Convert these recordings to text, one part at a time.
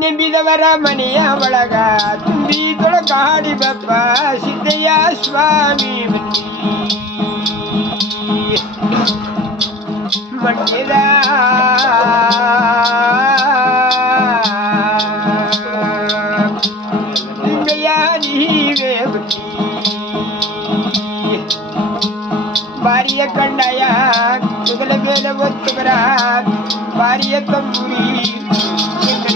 நெம்பிதவரமணியமழக தும்பி தொட காடி பப்பா சித்தையா சுவாமி மண்ணிதா பாரிய கண்டாயா முதல வேலை ஒத்துக்கிறார் பாரிய தம்புரி எங்கள்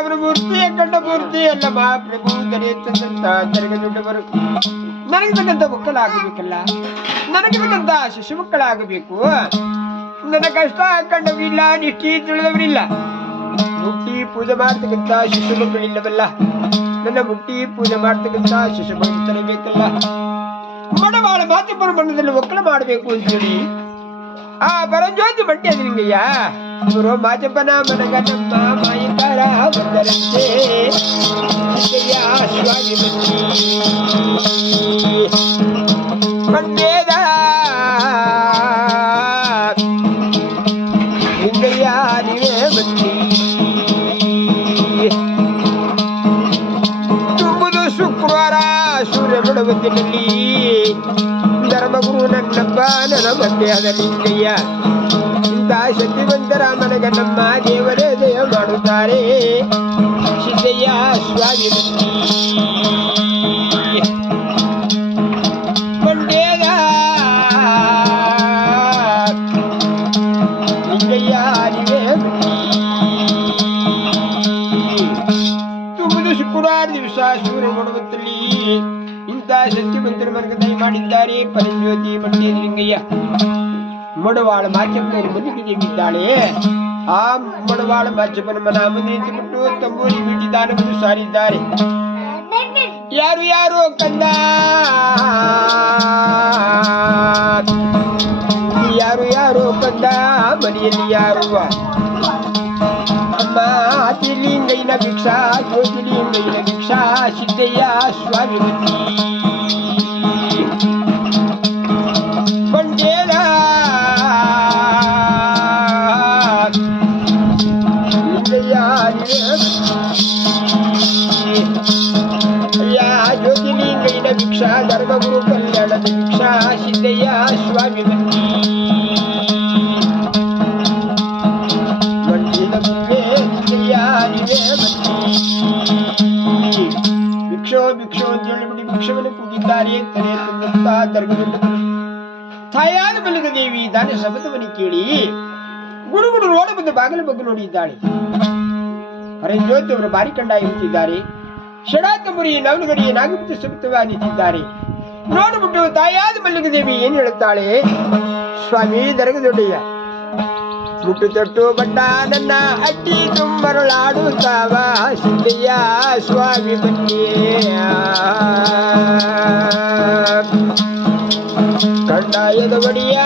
ಅವರ ಮೂರ್ತಿ ಅಕ್ಕ ಮೂರ್ತಿ ಅಲ್ಲ ಮಹಾಪ್ರಭು ದರ ತೆರೆ ದೊಡ್ಡವರು ನನಗೆ ತಕ್ಕಂತ ಒಕ್ಕಲಾಗ ನನಗೆ ಶಿಶು ಮಕ್ಕಳಾಗಬೇಕು ನನ್ನ ಕಷ್ಟ ಅಕ್ಕವ್ರಿಲ್ಲ ನಿಷ್ಠಿ ತಿಳಿದವರಿಲ್ಲ ಬುಟ್ಟಿ ಪೂಜೆ ಮಾಡ್ತಕ್ಕಂತ ಶಿಶು ಮಕ್ಕಳಿಲ್ಲವಲ್ಲ ನನ್ನ ಬುಟ್ಟಿ ಪೂಜೆ ಮಾಡ್ತಕ್ಕಂತ ಶಿಶು ಮಕ್ಕಳು ತರಬೇಕಲ್ಲ ಮಡವಾಳ ಮಾತೃ ಬಣ್ಣದಲ್ಲಿ ಒಕ್ಕಲು ಮಾಡಬೇಕು ಅಂತ ಹೇಳಿ ಆ ಬರಂಜೋತಿ ಬಟ್ಟೆ ಅದಯ್ಯ ರೋಮಾಚ ಪನಗ ನಮ್ಮ ಮಾಯಿ ಕರ ಬಂದರಂತೆ ಇಂದೆಯ ಬಂದಿ ತುಂಬುದು ಶುಕ್ರವಾರ ಸೂರ್ಯ ಬಡವತ್ತಿನಲ್ಲಿ ಭಗುವನ ಕಪ್ಪ ನನ್ನ ಮಧ್ಯೆ ಆದರೆಯ್ಯ ಇಂತಹ ಶಕ್ತಿವಂತರ ಮನಗ ನಮ್ಮ ದೇವರೇ ದಯ ಮಾಡುತ್ತಾರೆಯ್ಯ ಸ್ವಾಗಿದ ಮಂತ್ರ ಮಾರ್ಗದಲ್ಲಿ ಮಾಡಿದ್ದಾರೆ ಪರಂಜ್ಯೋತಿ ಪಟ್ಟೇ ಲಿಂಗಯ್ಯ ಮಡವಾಳ ಮಾವರು ಮುಂದಿಗೆ ಬಿದ್ದಾಳೆ ಆ ಮಡವಾಳ ಬಾಚಪ್ಪನ ಮನಾಮಿ ವೀಟಿದಾನವನ್ನು ಸಾರಿದ್ದಾರೆ ಯಾರು ಯಾರು ಕಂದ ಯಾರು ಯಾರು ಕಂದ ಮನೆಯಲ್ಲಿ ಯಾರುವಯ ಭಿಕ್ಷಾ ಜ್ಯೋತಿಲಿಂಗೈನ ಭಿಕ್ಷಾ ಸಿದ್ದಯ್ಯ ಸ್ವಾಮಿ ತಾಯಾದ ದೇವಿ ತಾನ ಶಬ್ದವನ್ನು ಕೇಳಿ ಗುರುಗಳು ಬಂದು ಬಾಗಿಲು ಬಗ್ಗೆ ನೋಡಿದ್ದಾಳೆ ಜ್ಯೋತಿ ಅವರು ಬಾರಿ ಕಂಡ ನಿಂತಿದ್ದಾರೆ ಷಡಾತಮುರಿ ನವನಗಡಿ ನಾಗಪೂರ್ತಿ ಸಬತವಾಗಿ ನಿಂತಿದ್ದಾರೆ ನೋಡು ತಾಯಾದ ತಾಯಾದ ದೇವಿ ಏನ್ ಹೇಳುತ್ತಾಳೆ ಸ್ವಾಮಿ ದರಗ ನನ್ನ ಅಟ್ಟಿ ಸಿದ್ದಯ್ಯ ಸ್ವಾಮಿ ಬಟ್ಟೆಯ ಕಂಡಾಯದ ಬಡಿಯ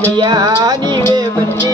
ಜಯ ನೀವೇ ಬಂದಿ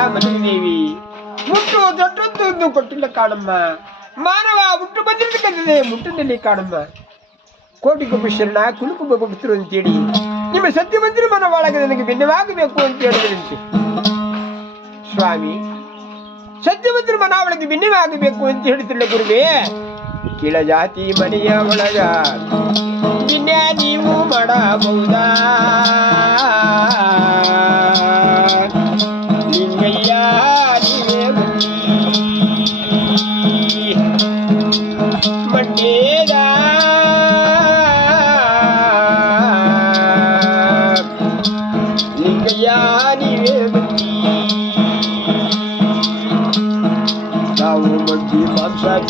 ಸ್ವಾಮಿ ಸತ್ಯಮಂತ್ರ ಮನವಳಗದ ನಿನಗೆ ಭಿನ್ನವಾಗಬೇಕು ಅಂತ ಹೇಳಿದ್ರಂತೆ ಕಿಳ ಜಾತಿ ಮನೆಯ ಒಳಗ ನೀವು ಮಾಡಬಹುದಾ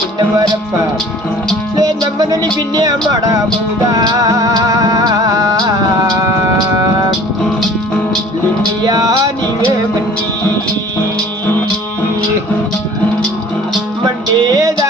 பின்ன வரப்பா சே நம்ம நொழி பின்னே அம்மாடா முந்தா பின்னியா நீவே மண்டி மண்டேதா